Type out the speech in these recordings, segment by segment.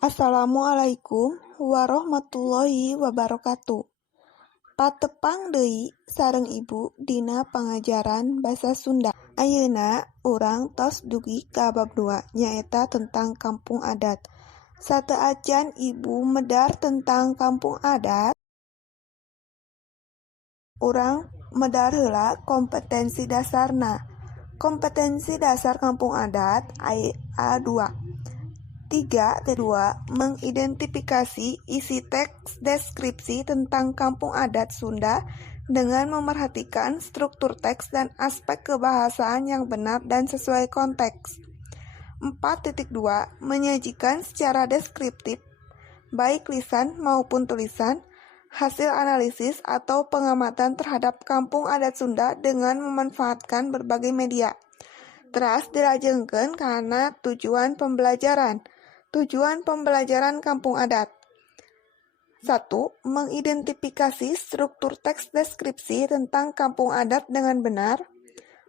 Assalamualaikum warahmatullahi wabarakatuh. Patepang deui sareng Ibu dina pangajaran basa Sunda. Ayeuna urang tos dugi ka bab 2 nyaeta tentang kampung adat. Sateuacan Ibu medar tentang kampung adat, urang medar heula kompetensi dasarna. Kompetensi dasar kampung adat aya 2. 3. Kedua, mengidentifikasi isi teks deskripsi tentang kampung adat Sunda dengan memerhatikan struktur teks dan aspek kebahasaan yang benar dan sesuai konteks. 4.2. Menyajikan secara deskriptif, baik lisan maupun tulisan, hasil analisis atau pengamatan terhadap kampung adat Sunda dengan memanfaatkan berbagai media. Teras dilajengkeun kana tujuan pembelajaran. Tujuan pembelajaran kampung adat. 1. Mengidentifikasi struktur teks deskripsi tentang kampung adat dengan benar.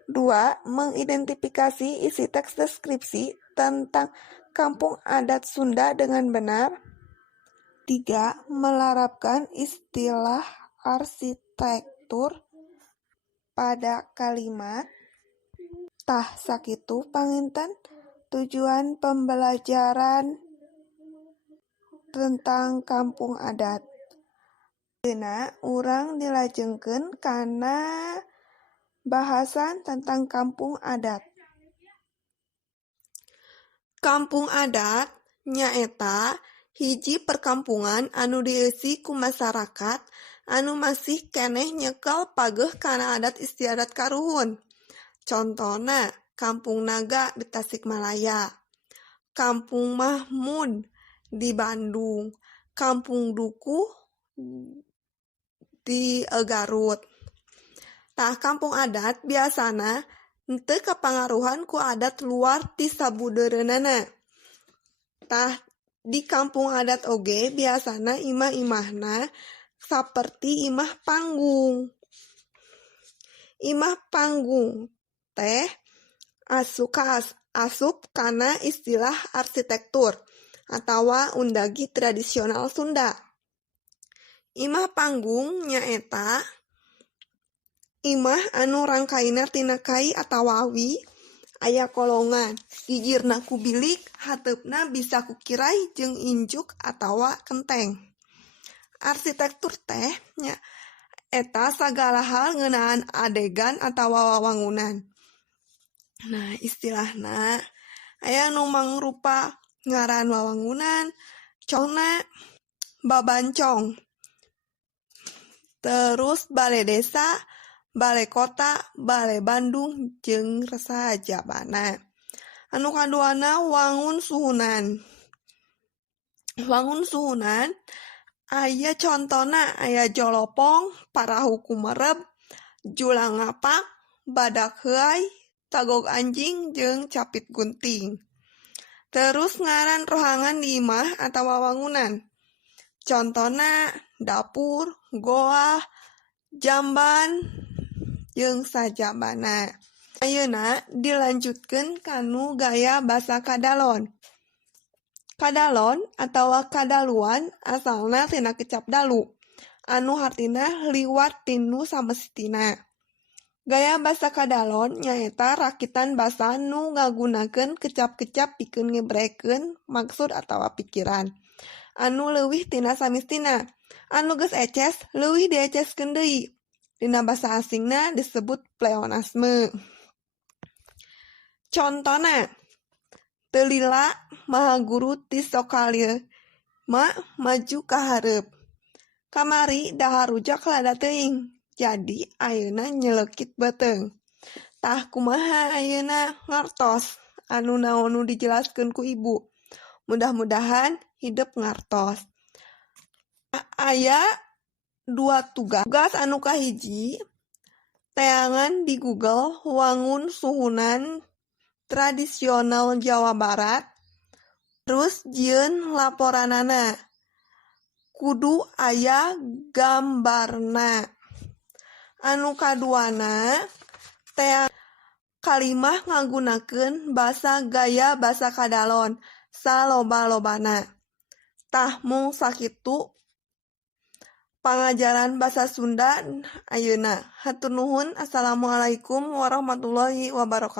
2. Mengidentifikasi isi teks deskripsi tentang kampung adat Sunda dengan benar. 3. Melarapkan istilah arsitektur pada kalimat. Tah sakitu panginten tujuan pembelajaran tentang kampung adat. Ayeuna urang dilajengkeun kana bahasan tentang kampung adat. Kampung adat nyaeta hiji perkampungan anu dieusi ku masarakat anu masih keneh nyekel pageuh kana adat istiadat karuhun. Contona Kampung Naga di Tasikmalaya, Kampung Mahmud di Bandung, Kampung Dukuh di Garut. Tah kampung adat biasana henteu kapangaruhan ku adat luar ti sabudeureunana. Tah di kampung adat oge biasana imah-imahna saperti imah panggung. Imah panggung teh asup kana istilah arsitektur atawa undagi tradisional Sunda. Imah panggung nyaeta imah anu rangkaina tina kai atawa awi, aya kolongan, gigirna ku bilik, hateupna bisa ku kirai jeung injuk atawa kenteng. Arsitektur teh nyaeta sagala hal ngeunaan adegan atawa wawangunan. Nah, istilahna aya nu mangrupa ngaran wawangunan, contohna babancong. Terus balai desa, balai kota, balai Bandung jeung sajabana. Anu kaduana wangun suhunan. Wangun suhunan aya contona aya jolopong, parahu kumerep, julang ngapak, badak heuai, tagog anjing jeung capit gunting. Terus ngaran rohangan di imah atawa wangunan. Contona dapur, goa, jamban jeung sajabana. Ayeuna dilanjutkeun kanu gaya basa kadalon. Kadalon atawa kadaluan asalna tina kecap dalu, anu hartina liwat tinu samestina. Gaya basa kadalon nyaeta rakitan basa nu ngagunakeun kecap-kecap pikeun ngibrekeun maksud atawa pikiran. Anu leuwih tina samistina, anu geus eces leuwih dieceskeun deui. Dina basa asingna disebut pleonasme. Contona, teu lila maha guru ti sokalima maju ka hareup. Kamari dahar rujak lada teuing. Jadi ayeuna nyelekit beuteung. Tah kumaha ayeuna ngartos anu naon nu dijelaskeun ku Ibu. Mudah-mudahan hidup ngartos. Aya 2 tugas. Tugas anu kahiji, teangan di Google wangun suhunan tradisional Jawa Barat. Terus jieun laporanana. Kudu aya gambarna. Anu kaduana, kalimah ngagunakeun basa gaya basa kadalon saloba-lobana. Tah mung sakitu pangajaran basa Sunda ayeuna. Hatur nuhun. Assalamualaikum warahmatullahi wabarakatuh.